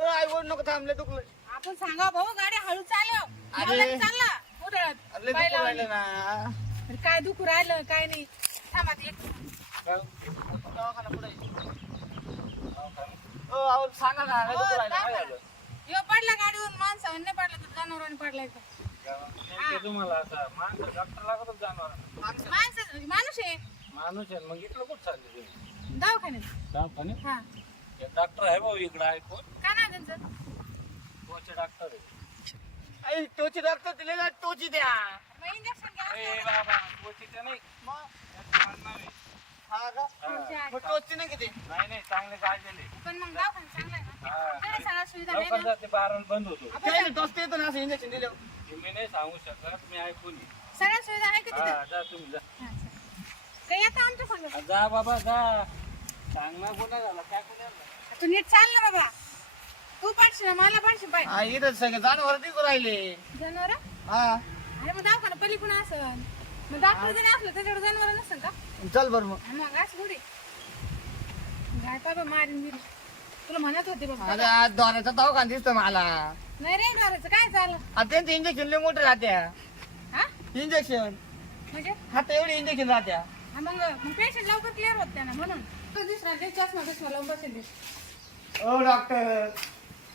आई ओढ नको थांबले दुखलं. आपण सांगा भाऊ गाडी हळू चालव. अरे. चालला उधळत. अरे दुखू राहिलं ना. अरे काय दुखू राहिलं काय नाही. थांबा ते एक दवाखाना कुठे अहो सांगा ना लय दुखू राहिलं. काय झालं? यो पडला गाडीवरून माणसावर नाही पडला तर जनावरांनी पडलाय का तुम्हाला आता माणसं डॉक्टर लागतच जाणार माणूस आहे माणूस आहे मग इकडं कुठं चालले तुम्ही दवाखान्यात दवाखाने हा डॉक्टर आहे भाऊ इकडं आहे कोण काय नाव त्यांचं कोणचे डॉक्टर आहे आई टोची डॉक्टर दिले ना टोची द्या. मग इंजेक्शन घ्या ए बाबा कोणचे नाही मग त्याचं माझं नाव आहे. हा का? हा. मग टोचची नाही किती? नाही नाही चांगले काढलेले पण मग दवाखाना चांगला आहे ना हा. काय सगळ्या सुविधा आहे लवकर ना जाते बाराला बंद होतो काय नाही टोचते येतो ना असं इंजेक्शन दिलं. तुम्ही नाही सांगू शकत मी ऐकून ये. सगळ्या सुविधा आहे का तिथं हा जा तुम्ही जा हा, चला. काही आता आमच्या सांगा जा बाबा जा चांगला गुन्हा झाला काय गुन्हा झाला तू नीट चाल ना बाबा तू पाडशी ना मला पाडशी पाय आई इथं सगळे जनावर दिसू राहिले. जनावर हा अरे मग दवाखाना पली पण असन मग डॉक्टर जरी असलं त्याच्याकडे जनावर नसेल का चल बरं मग. हा, मग असं थोडी काय बाबा मारीन बिरीन. तुला म्हणत होते बाबा अरे आज दोऱ्याचा दवाखाना दिसतो मला. नाही रे डोराचं काय झालं आता त्यांचं इंजेक्शन लय मोठे राहत्या. हा इंजेक्शन म्हणजे हात एवढे इंजेक्शन राहत्या. हा मग पेशंट लवकर क्लिअर होत त्यानं म्हणून तो दुसरा ते चष्मा बिस्मा लावून बसेल ते. ओ डॉक्टर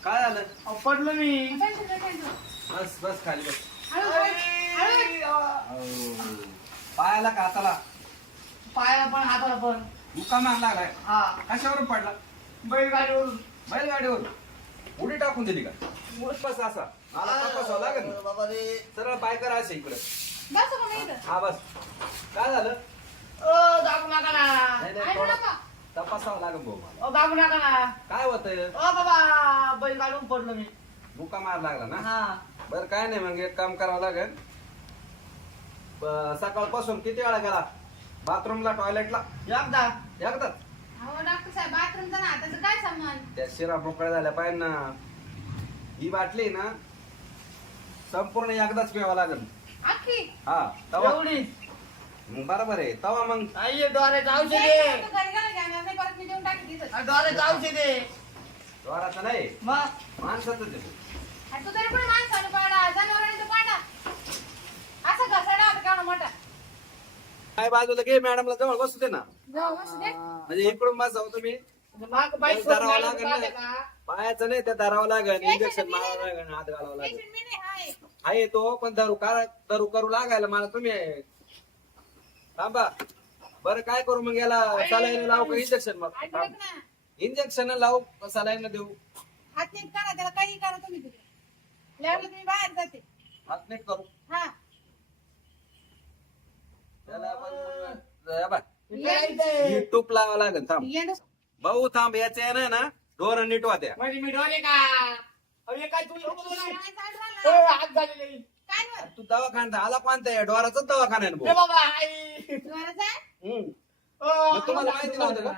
काय झालं अहो, पडलो मी. पेशंट पेशंट बस बस खाली बस हळू पायाला का हाताला पायाला पण हाताला पण. मुक्का मार लागलाय हा कशावरून पडला बैलगाडीवरून. बैलगाडीवर उडी टाकून दिली का बस असा मला तपासावं लागेल ना बाबा रे. सरळ पाय करा असे इकडे बस मग इथं हा बस काय झालं ओ दाबू नका ना. नाही नाही ऐकू थोडं नका तपासावं लागेल भाऊ मला ओ दाबू नका ना. काय होतंय ओ बाबा बैलगाडीवरून पडलो मी. मुक्का मार लागला ना हा बरं काय नाही मग एक काम करावं लागेल सकाळपासून किती वेळा गेला बाथरूमला टॉयलेटला एकदा. एकदाच अहो डॉक्टर साहेब बाथरूमचा ना त्याचं काय सामान त्या शिरा मोकळ्या झाल्या पाहिजे ना ही बाटली ना संपूर्ण एकदाच प्यावा लागेल अख्खी हा तवा एवढी. मग बरोबर आहे तवा मग आई डोऱ्याचं औषध नाही, आहे. तू घरी गेला की नाही परत मी देऊन टाकी तिथं डोऱ्याचं औषध आहे. द्वाराचं नाही मग माणसाचं ते आणि तू तरी पण माणसानं पाडा जनावरांनी तर पाडा असं घसाडा होता का मोठा काय बाजूला घे मॅडमला जवळ बसू दे ना जाऊ बसू दे म्हणजे इकडून बसावं तुम्ही माग बाईक धरावं सोडून लागेल आलं ना का? पायाचं नाही ते धरावं लागेल Patient इंजेक्शन मी मारावं नाही. लागेल हात घालावं लागेल पेशंट मी नाही हाय आहे तो पण धरू करू लागायला मला तुम्ही थांबा बरं काय करू मग याला सलाईन लावू का इंजेक्शन मग ऐकलं ना इंजेक्शन लावू का सलाईन देऊ हात नीट करा त्याला काही करा तुम्ही तिथे लागलं तुम्ही बाहेर जाते हात नीट करू हा त्याला पण मग या बा. इकडे यायचंय. ही टूप लावावं लागेल थांब येणं भाऊ थांब याचे आहे ना डोर नीट वात्या म्हणजे मी डोले का अहो, हे काय तू एवढं बोलाय? काय चालू ओ, राहिलं? हात झाले नाही. काय नाही तू दवाखान्यात आला कोणता आहे डोराचाच दवाखाना आहे ना ए भाऊ बाबा आई. जोराचं आहे? हम्म. ओ, मग तुम्हाला माहिती नव्हतं का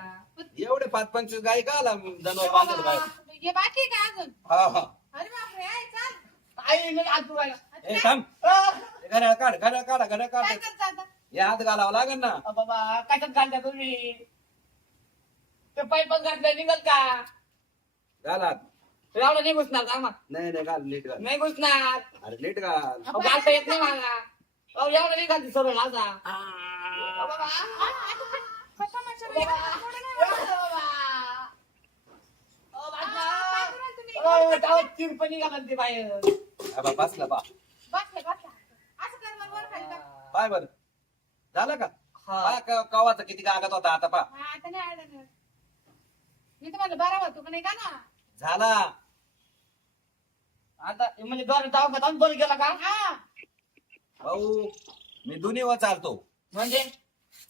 एवढे 5-25 गाय का आला जनावर बांधत बाहेर हे बाकी आहे का अजून हा हा अरे बापरे आहे चाल आई नाही हात धुवायला. ए थांब ओ, घड्याळ काढ घड्याळ काढा घड्याळ काय काढ करता आता या हात घालावं लागेल ना अ बाबा कशात घालता तुम्ही ते पाईपच घातलं निघल का घाला एवढं नाही घुसणार सांगा. नाही नाही घाल नीट घाल नाही घुसणार. अरे नीट घाल अहो, घालता येत नाही मला. अहो, एवढं नाही घालते सरळ माझा. अ बाबा. फटा मच्छर बाबा. थोडं नाही अ बाबा. अ बाबा. काय कराल तुम्ही? अ, गावात चिरपणी निघाला ते बाहेर. बसला बा बसले बसले असं कर मला वर खाली कर. पाय बर झालं का हा. पाय कवाचा किती कागद होता आता पा हा, आता नाही आलं मी तुम्हाला बरा होतो का नाही का ना झाला आता म्हणजे दोन दवाखान्यात आणून बरं गेला का हा भाऊ मी दुनियावर चालतो म्हणजे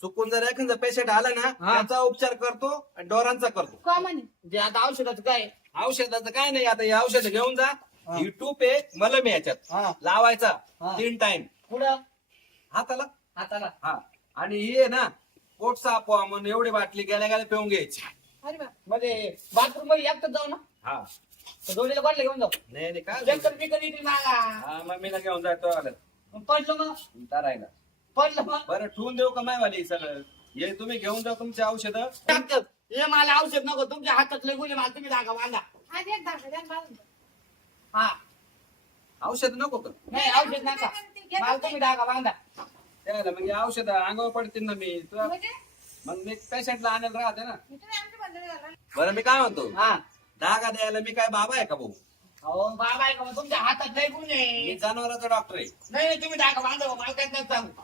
चुकून जर एखादा पेशंट आला ना हा. त्याचा उपचार करतो आणि डोरांचा करतो कॉमन जे आता औषधाचं काय औषधाचं काय नाही आता हे औषध घेऊन जा ही टूप आहे मलम आहे याच्यात हा. लावायचा हा. 3 टाइम पुढं हाताला हाताला हा आणि ही आहे ना पोट साफ व्हावं म्हणून एवढी बाटली गेल्या गेल्या पिऊन घ्यायची अरे बाप म्हणजे बाथरूम मध्ये एकटं जाऊ ना हा जोडीला बाटल्या घेऊन जाऊ नाही नाही काय लेकर बिकर येतील मागा. हा मम्मीला घेऊन जातो आलं मग पडलं मग राहिला पडलं मग बरं ठेवून देऊ का मायवाली सगळं हे तुम्ही घेऊन जा तुमची औषधं डॉक्टर हे मला औषध नको तुमच्या हातात लय गुन्हे मला तुम्ही जागा बांधा आज एक धागा द्या बांधून. हा औषध नको का नाही औषध नका मला तुम्ही धागा बांधा त्याला मग हे औषध अंगावर पडतील ना मी तुला म्हणजे मग मी पेशंटला आणायला राहते ना तुम्ही आमच्या बंधन झाला. बरं मी काय म्हणतो हा धागा द्यायला मी काय बाबा आहे का भाऊ अहो बाबा आहे का मग तुमच्या हातात नाही गुण आहे मी जनावराचा डॉक्टर आहे नाही तुम्ही धागा बांधा मला काय नाही सांगू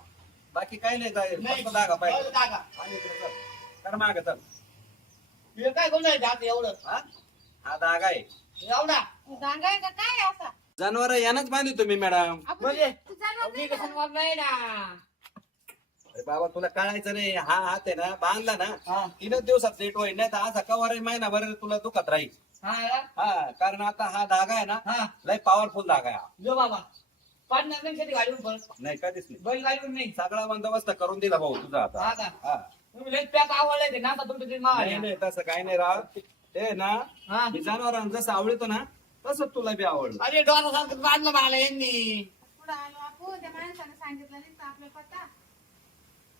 बाकी काही नाही काय नाही फक्त धागा पाहिजे फक्त धागा आणि इकडे चल. कर मागं चल हे काय गुण आहे धागा एवढं हा हा धागा आहे एवढा धागा आहे का काय आहे असा? जनावर यानंच बांधली तुम्ही मॅडम आपण म्हणजे? तू जाणवत मी नाही कसं का? मग नाही ना अरे बाबा तुला कळायचं नाही हा हात आहे ना बांधला ना हा 3 दिवसात सेट होईल नाही तर असा कवर महिनाभर तुला दुखत राहील हा का? हा कारण आता हा धागा आहे ना हा लय पॉवरफुल धागा आहे हा. जो बाबा पाडणार नाही कधी गाडीवर बस नाही कधीच नाही बैल गाडीवर नाही सगळा बंदोबस्त करून दिला भाऊ तुझा आता हा का हा तुम्ही लई पॅक आवडले ते ना तुमच्या ते मावा नाही नाही तसं काही नाही राव ते ना हा मी जनावरांना जसं आवडतो ना तसं तुला बी आवडलं अरे डोरा सारखं बांधलं मला यांनी पुढं आलो आपण त्या माणसाने सांगितलं नाही तर आपल्या पत्ता.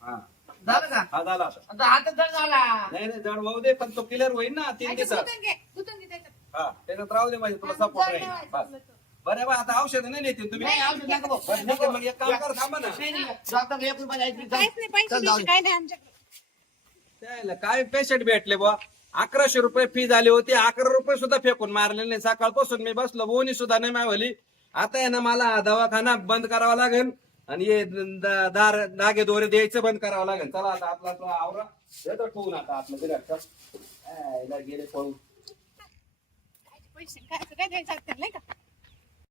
हा झालं का हा झाला आता आता हातात जर झाला नाही नाही जड वाहू दे पण तो क्लिअर होईल ना 3 अच्छा, दिवसात गुतून घे त्याच्यात. हा त्याच्यात राहू दे म्हणजे तुला हा, सपोर्ट जड राहील नाही बस व्हायचं तुला. बरं बा आता औषध नाही नेतील तुम्ही नाही औषध नका भाऊ. बरं, ठीक आहे, मग एक काम कर थांबा ना नाही नाही डॉक्टर 1 रुपया द्यायची काहीच नाही पैसे चल जाऊ बिसे दे. काय नाही आमच्याकडे. त्याला काय पेशंट भेटले बुवा 1100 रुपये फी झाली होती 11 रुपये सुद्धा फेकून मारले नाही सकाळपासून मी बसलो बोनी सुद्धा नाही मावली आता आहे ना मला दवाखाना बंद करावा लागेल आणि हे धागे दोरे द्यायचं बंद करावं लागेल चला आता आपला तो आवरा येतो ठेवून आता आपलं बिराट गेले पळून पैसे काय द्यायचं नाही का